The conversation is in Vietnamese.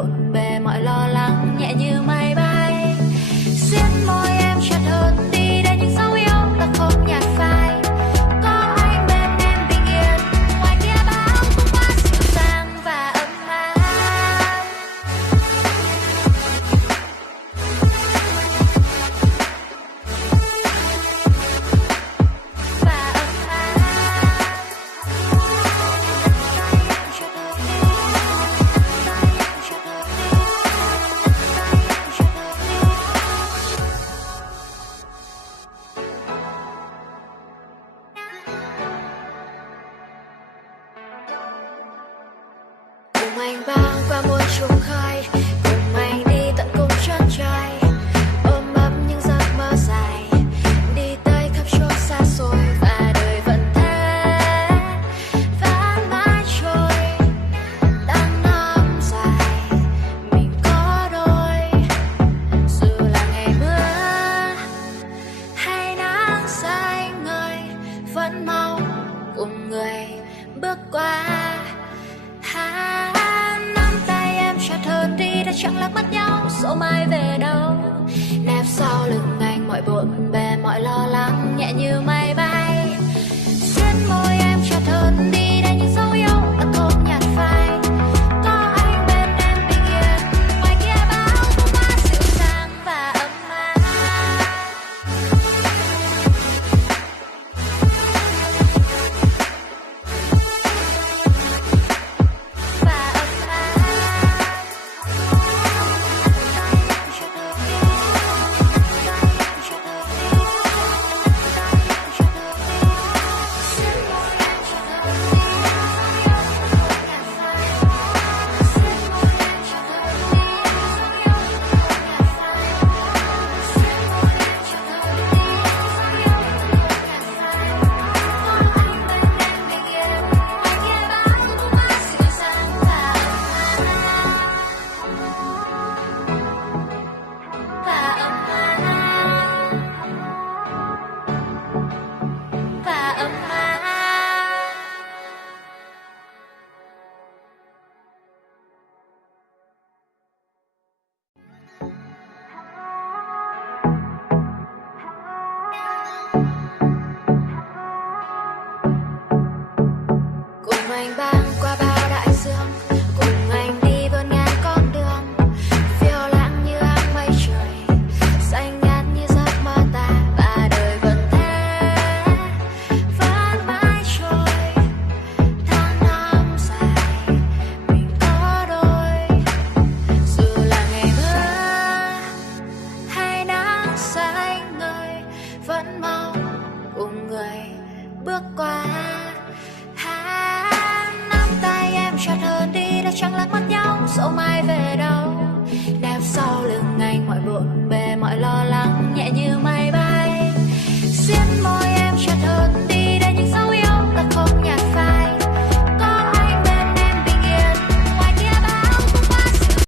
bộn bề mọi lo lắng nhẹ như mây bay. Xiết môi em chặt hơn đi để những dấu yêu ta không nhạt phai. Có anh bên em bình yên, ngoài kia bão cũng quá dịu dàng và ấm áp. Cùng anh băng qua muôn trùng khơi, cùng anh đi tận cùng chân trời, ôm ấp những giấc mơ dài, đi tới khắp chốn xa xôi và đời vẫn thế, vẫn mãi trôi. Tháng năm dài, mình có đôi, dù là ngày mưa hay nắng xanh ngời, vẫn mong cùng người bước qua. Nắm tay em chặt hơn đi đã chẳng lạc mất nhau, dẫu mai về đâu. Nép sau lưng anh mọi bộn bề mọi lo lắng nhẹ như mây bay. Xiết môi em chặt hơn đi để những dấu yêu ta không nhạt phai. Có anh bên em bình yên, ngoài kia bão cũng quá dịu dàng và ấm áp. Cùng anh băng qua bao đại dương, cùng anh đi vươn ngang con đường, phiêu lãng như áng mây trời, xanh ngát như giấc mơ ta và đời vẫn thế, vẫn mãi trôi. Tháng năm dài, mình có đôi, dù là ngày mưa hay nắng xanh ngời, vẫn mong cùng người bước qua. Chặt hơn đi đã chẳng lạc mất nhau, dẫu mai về đâu. Nép sau lưng anh mọi bộn bề